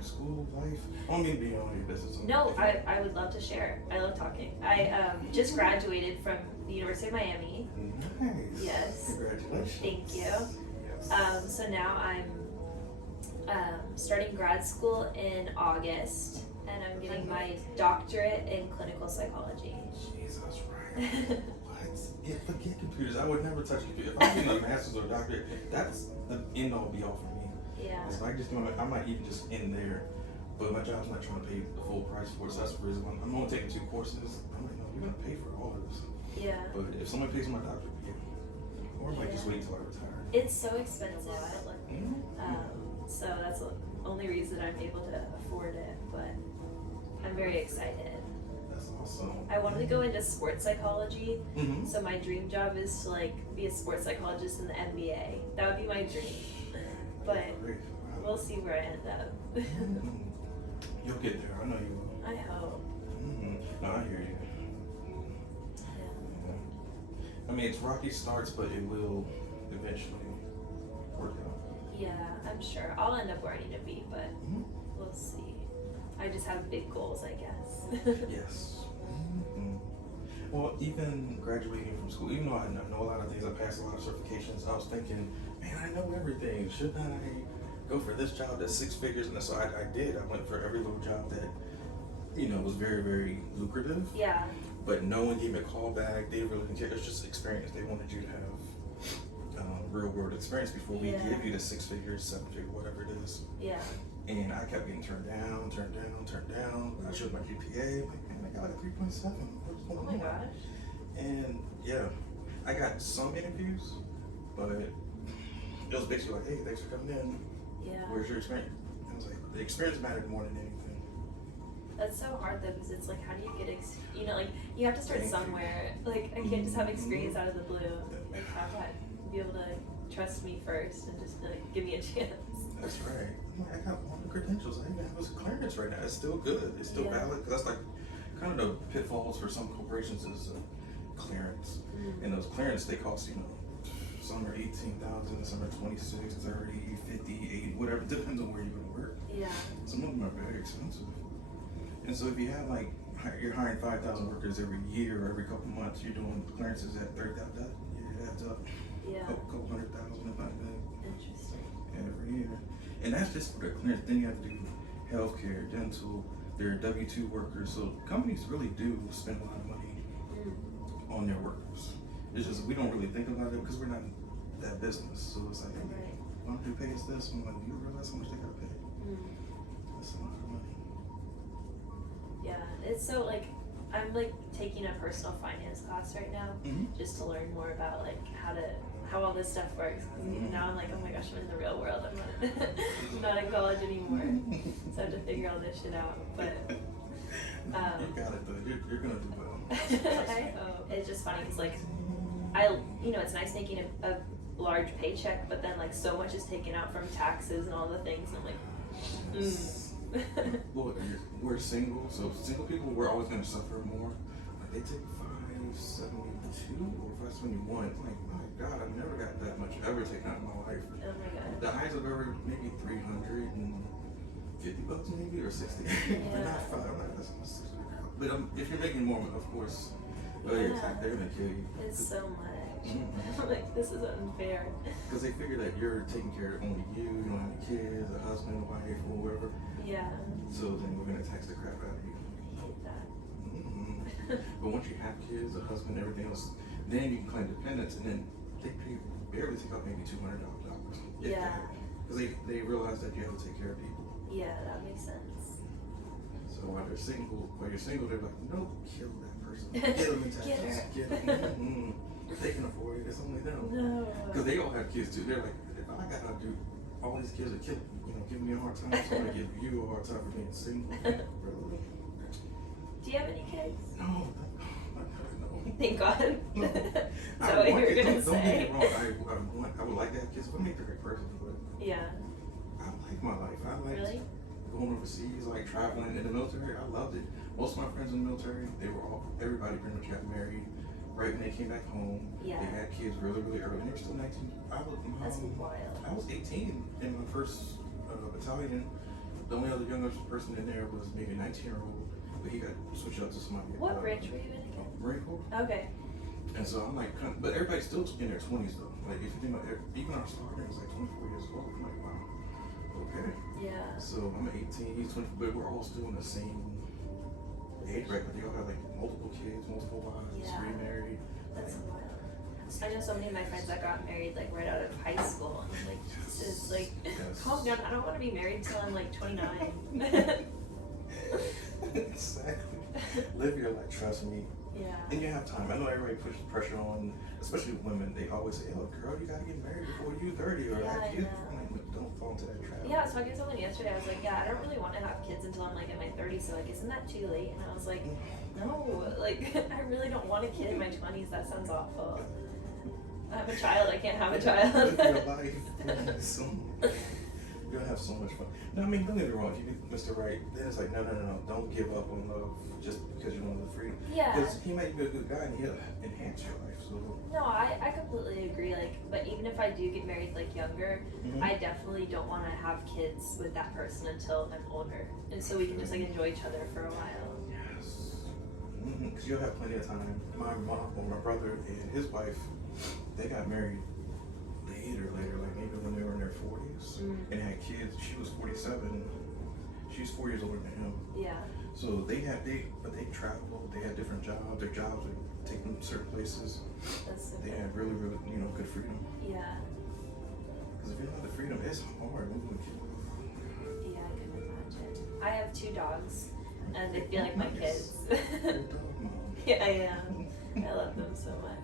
like school life? I don't mean to be on your business. No, I would love to share. I love talking. I just graduated from the University of Miami. Nice. Yes. Congratulations. Thank you. Yes. So now I'm starting grad school in August, and I'm getting my doctorate in clinical psychology. Jesus, right. Yeah, forget computers. I would never touch computers. If I'm getting a master's or a doctorate, that's the end all be all for me. Yeah. It's like just doing it, I might even just end there. But my job's not trying to pay the full price for it, so that's the reason why I'm only taking 2 courses. I'm like, no, you're gonna pay for all of this. Yeah. But if somebody pays for my doctorate, yeah. Or I might just wait until I retire. It's so expensive. So that's the only reason I'm able to afford it, but I'm very excited. That's awesome. I wanted to go into sports psychology, Mm-hmm. so my dream job is to like be a sports psychologist in the NBA. That would be my dream, but we'll see where I end up. You'll get there. I know you will. I hope. No, I hear you. Yeah. I mean, it's rocky starts, but it will eventually work out. Yeah, I'm sure. I'll end up where I need to be, but we'll see. I just have big goals, I guess. Yes. Well, even graduating from school, even though I know a lot of things, I passed a lot of certifications, I was thinking, man, I know everything. Shouldn't I go for this job that's 6 figures? And so I did. I went for every little job that, was very, very lucrative. Yeah. But no one gave me a call back. They didn't really care. It was just experience. They wanted you to have real world experience before we give you the 6 figures, 7 figures, whatever it is. Yeah. And I kept getting turned down. I showed my GPA. Like, man, I got like 3.7. What's going on? Oh my gosh. And yeah, I got some interviews, but it was basically like, hey, thanks for coming in. Yeah. Where's your experience? And I was like, the experience mattered more than anything. That's so hard though, because it's like, how do you get, like, you have to start somewhere. Like, I can't just have experience out of the blue. Like, have that, be able to trust me first and just like, give me a chance. That's right. I got all the credentials. I even have a clearance right now. It's still good. It's still valid. Because that's like kind of the pitfalls for some corporations is clearance. And those clearance, they cost, some are 18,000, some are 26, 30, 50, 80, whatever. Depends on where you're going to work. Yeah. Some of them are very expensive. And so if you have like, you're hiring 5,000 workers every year or every couple months, you're doing clearances at 30,000, it adds up. Yeah. A couple 100,000 if not that. Interesting. Every year. And that's just for the clearance. Then you have to do healthcare, dental, they're W-2 workers. So companies really do spend a lot of money on their workers. It's just we don't really think about it because we're not that business. So it's like, hey, why don't you pay us this? I'm like, do you realize how much they gotta pay? That's a lot of money. Yeah, it's so like, I'm like taking a personal finance class right now just to learn more about like how all this stuff works. Now I'm like, oh my gosh, I'm in the real world. I'm not in college anymore, so I have to figure all this shit out. But you got it though. You're gonna do well. I hope. It's just funny because like it's nice making a large paycheck, but then like so much is taken out from taxes and all the things, and I'm like, Well, we're single, so single people, we're always gonna suffer more. Like they take 572 or 571. Like, my God, I've never got that much ever taken out in my life. oh my god. The highest I've ever, maybe $350 maybe, or 60. But not 5, like, that's not 60. But if you're making more, of course, they're gonna kill you. It's so much. I'm like, this is unfair. Because they figure that you're taking care of only you don't have any kids, a husband, a wife, or whoever. Yeah. So then we're gonna tax the crap out of you. I hate that. But once you have kids, a husband, everything else, then you can claim dependence, and then they barely take out maybe $200. Yeah. Because they realize that you have to take care of people. Yeah, that makes sense. So while you're single, they're like, no, kill that person. Get them in taxes. Get them. They can afford it. It's only them. No. Because they all have kids too. They're like, if I gotta do, all these kids are giving me a hard time, so I'm gonna give you a hard time for being single. Really? Do you have any kids? No. Thank God. No. Is that what you were gonna Don't get say? me wrong. I would like to have kids if I make the right person, but Yeah. I like my life. I like Really? going overseas, like traveling in the military. I loved it. Most of my friends in the military, everybody pretty much got married right when they came back home. Yeah. They had kids really, really early. And they were still 19. That's wild. I was 18 in my first battalion The only other younger person in there was maybe a 19-year-old, but he got switched out to somebody. What branch were you in again? Marine Corps. Okay. And so I'm like, but everybody's still in their 20s though. Like if you think about it, even our sergeant was like 24 years old. I'm like, wow, okay. Yeah. So I'm 18, he's 20, but we're all still in the same age bracket. They all have like multiple kids, multiple wives, Yeah. remarried. That's wild. I know so many of my friends that got married like right out of high school. And I'm like, Jesus, like, calm down. I don't want to be married until I'm like 29. Exactly. Live your life, trust me. Yeah. And you have time. I know everybody pushes pressure on, especially women. They always say, "Oh, girl, you gotta get married before you're 30 or Yeah, have kids." I know. I'm like, don't fall into that trap. Yeah, I was talking to someone yesterday. I was like, yeah, I don't really want to have kids until I'm like in my 30s. So like, isn't that too late? And I was like, no, like I really don't want a kid in my 20s. That sounds awful. I have a child. I can't have a child. Live your life. You're gonna have so much fun. No, I mean, don't get me wrong. If you do Mr. Right, then it's like, no. Don't give up on love just because you want the freedom. Yeah. Because he might be a good guy and he'll enhance your life. So. No, I completely agree. Like, but even if I do get married like younger, I definitely don't want to have kids with that person until I'm older, and so we can just like enjoy each other for a while. Yes. Because you'll have plenty of time. My mom or my brother and his wife, they got married later, like maybe when they were in their 40s and had kids. She was 47. She's 4 years older than him. Yeah. So they traveled. They had different jobs. Their jobs would take them to certain places. That's so They good. had really, good freedom. Yeah. Because if you don't have the freedom, it's hard moving with kids. Yeah, I couldn't imagine. I have 2 dogs, and they feel like my kids. Good dog, Mom. Yeah, I am. I love them so much.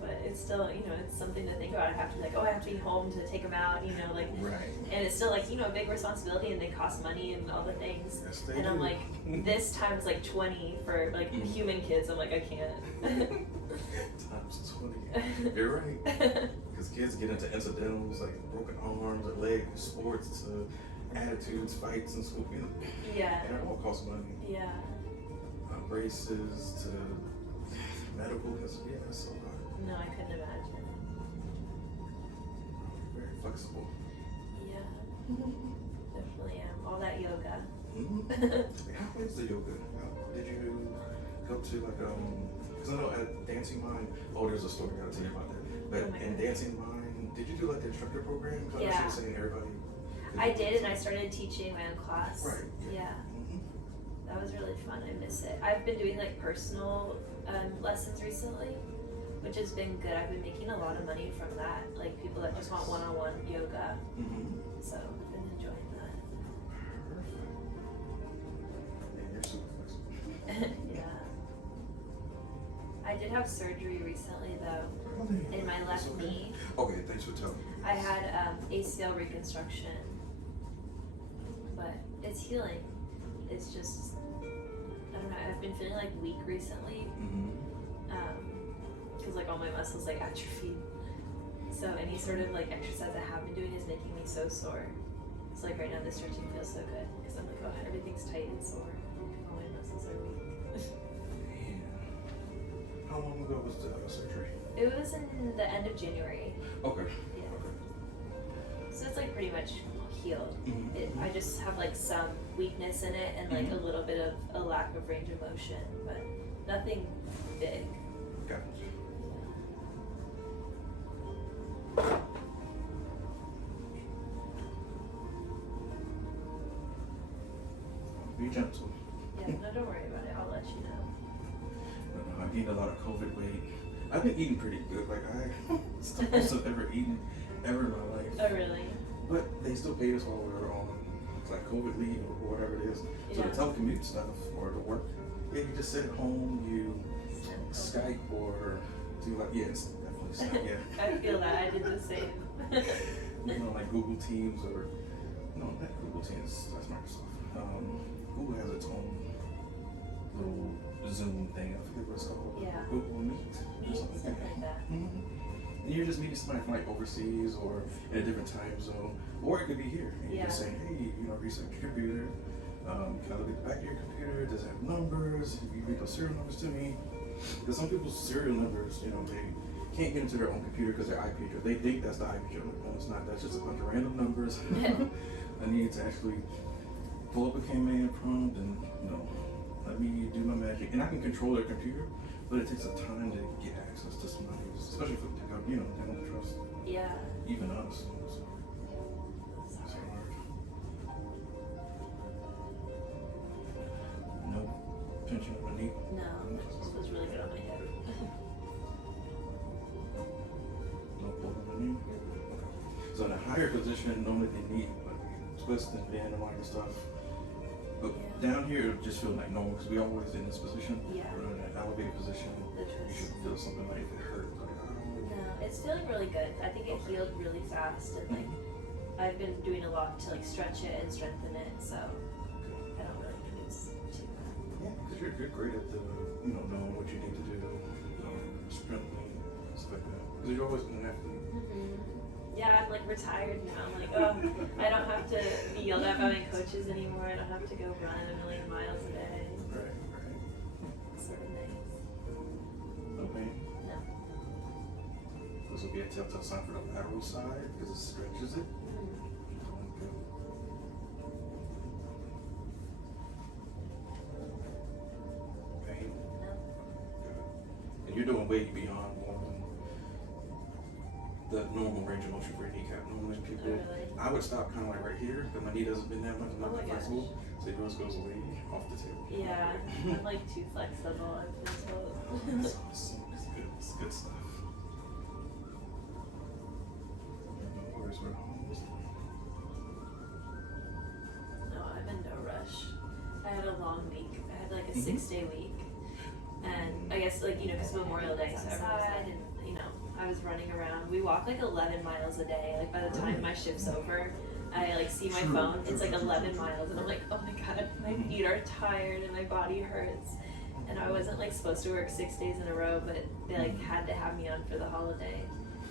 But it's still, it's something to think about. I have to be like, oh, I have to be home to take them out, like, Right. and it's still like, a big responsibility, and they cost money and all the things. Yes, they And I'm do. like, this time's like 20 for like human kids. I'm like, I can't. Times 20. You're right. Because kids get into incidentals like broken arms or leg sports to attitudes, fights, and school. Yeah. And it all costs money. Yeah. Braces to medical. Because that's so hard. No, I couldn't imagine. Very flexible. Yeah. Definitely am. All that yoga. How is the yoga? Did you go to like because I know at Dancing Mind, there's a story I gotta tell you about that. But Oh my in God. Dancing Mind, did you do like the instructor program? Because I know Yeah. she was saying everybody. I did, and I started teaching my own class. Right. Yeah. That was really fun. I miss it. I've been doing like personal lessons recently, which has been good. I've been making a lot of money from that. Like people that just want one-on-one yoga. So I've been enjoying that. Man, you're super flexible. Yeah. I did have surgery recently though, in my left knee. Okay, thanks for telling me. I had ACL reconstruction, but it's healing. It's just, I don't know, I've been feeling like weak recently, because like all my muscles like atrophied. So any sort of like exercise I have been doing is making me so sore. So like right now the stretching feels so good, because I'm like, oh, everything's tight and sore. All my muscles are weak. Man. How long ago was the surgery? It was in the end of January. Okay. Yeah. Okay. So it's like pretty much healed. I just have like some weakness in it and like a little bit of a lack of range of motion, but nothing big. Gotcha. Be gentle. Yeah, no, don't worry about it. I'll let you know. I gained a lot of COVID weight. I've been eating pretty good. Like it's the most I've ever eaten ever in my life. Oh, really? But they still paid us while we were on like COVID leave or whatever it is. So Yeah. the telecommute stuff or the work, you just sit at home, you Skype or do like it's definitely Skype, yeah. I feel that. I did the same. Like Google Teams or no, not Google Teams. That's Microsoft. Google has its own little Zoom thing. I forget what it's called. Yeah. Google Meet. or Something like that. And you're just meeting somebody from like overseas or in a different time zone, or it could be here. And you're just saying, hey, research your computer. Can I look at the back of your computer? Does it have numbers? If you read those serial numbers to me, because some people's serial numbers, they can't get into their own computer because their IP address. They think that's the IP address. No, it's not. That's just a bunch of random numbers. I need to actually pull up a command prompt and, let me do my magic. And I can control their computer, but it takes a time to get access to somebody, especially if they don't trust even us. So, it's hard. No tension on the knee. No, it just feels really good on my hip. No pull on the knee. Okay. So in a higher position, normally they need like twist and bend and all that stuff. But down here, it just feels like normal because we always in this position. Yeah. We're in an elevated position. The You twist. should feel something like it hurt. No, it's feeling really good. I think it healed really fast, and like I've been doing a lot to like stretch it and strengthen it, so I don't really think it's too bad. Yeah, because you're great at the, knowing what you need to do, strengthening, stuff like that. Because you're always an athlete. Yeah, I'm like retired now. I'm like, oh, I don't have to be yelled at by my coaches anymore. I don't have to go run a million miles a day. Right. It's sort of nice. No pain. No. This will be a telltale sign for the lateral side because it stretches it. Okay. Pain. No. Good. And you're doing way beyond more than the normal range of motion for a kneecap. Normally people, Oh, really? I would stop kind of like right here, but my knee doesn't bend that much, I'm Oh not my that flexible. So yours goes way off the table. Yeah, I'm like too flexible. I've been told. That's awesome. It's good stuff. Where's we're home? No, I'm in no rush. I had a long week. I had like a 6-day week. And I guess because Memorial Day, so outside and I was running around. We walk like 11 miles a day. Like by the time my shift's over, I like see my phone. It's like 11 miles and I'm like, oh my God, my feet are tired and my body hurts. And I wasn't like supposed to work 6 days in a row, but they like had to have me on for the holiday.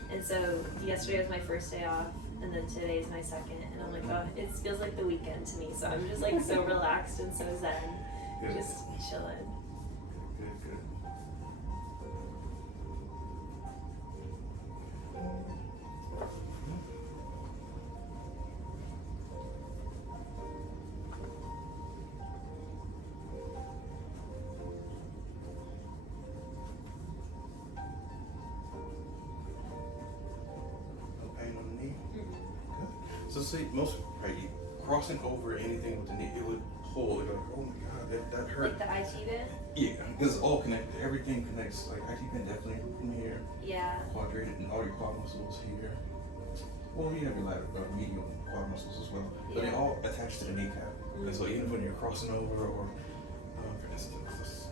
And so yesterday was my first day off, and then today's my second. And I'm like, oh, it feels like the weekend to me. So I'm just like so relaxed and so zen, just chilling. Good. No pain on the knee. Good. So see, most crossing over anything with the knee, it would pull. It'd be like, oh my God, that hurt. Like the IT bit? Yeah, because it's all connected. Everything connects. Like IT band definitely from here. Yeah. Quadrated and all your quad muscles here. Well, you have your medial quad muscles as well, but they all attach to the kneecap. And so even when you're crossing over or, for instance,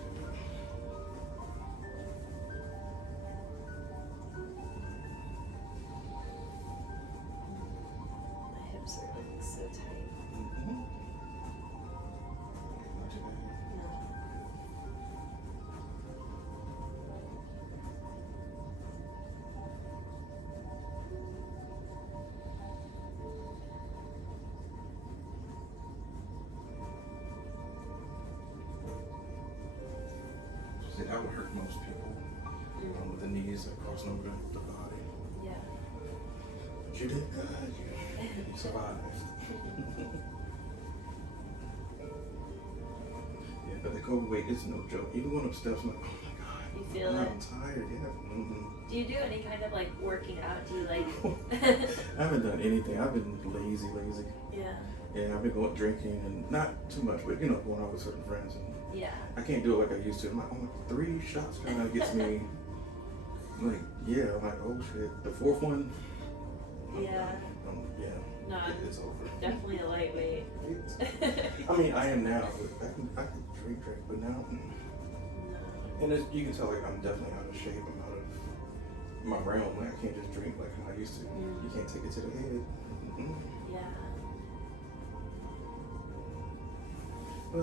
My hips are like so tight. Not too bad. No. See, that would hurt most people with the knees that crossing over the body. Yeah. But you did good. You survived. Yeah, but the COVID weight is no joke. Even going up steps, I'm like, oh my God. You feel I'm it? tired, yeah. Do you do any kind of like working out? Do you like? I haven't done anything. I've been lazy. Yeah. Yeah, I've been going drinking and not too much, but going out with certain friends. And Yeah. I can't do it like I used to. I'm like, oh, 3 shots kind of gets me. I'm like, yeah. I'm like, oh shit. The 4th one. Yeah. Yeah. No, It's over. definitely a lightweight. I mean, I am now. But I can drink, but now. And you can tell like I'm definitely out of shape. I'm out of my realm. Like I can't just drink like how I used to. You can't take it to the head. Yeah. But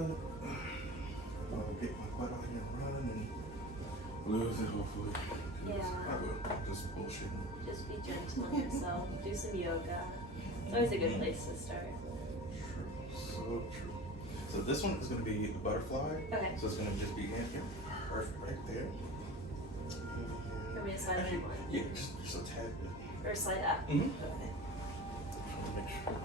I'll get my butt out here and run and lose it hopefully. Yeah. I will. Just bullshitting. Just be gentle on yourself. Do some yoga. It's always a good place to start. True. So true. So this one is going to be a butterfly. Okay. So it's going to just be in here. Perfect right there. For me to slide Actually, in more. yeah, just a tad bit. Or slide up. Mm-hmm. Okay. Just want to make sure.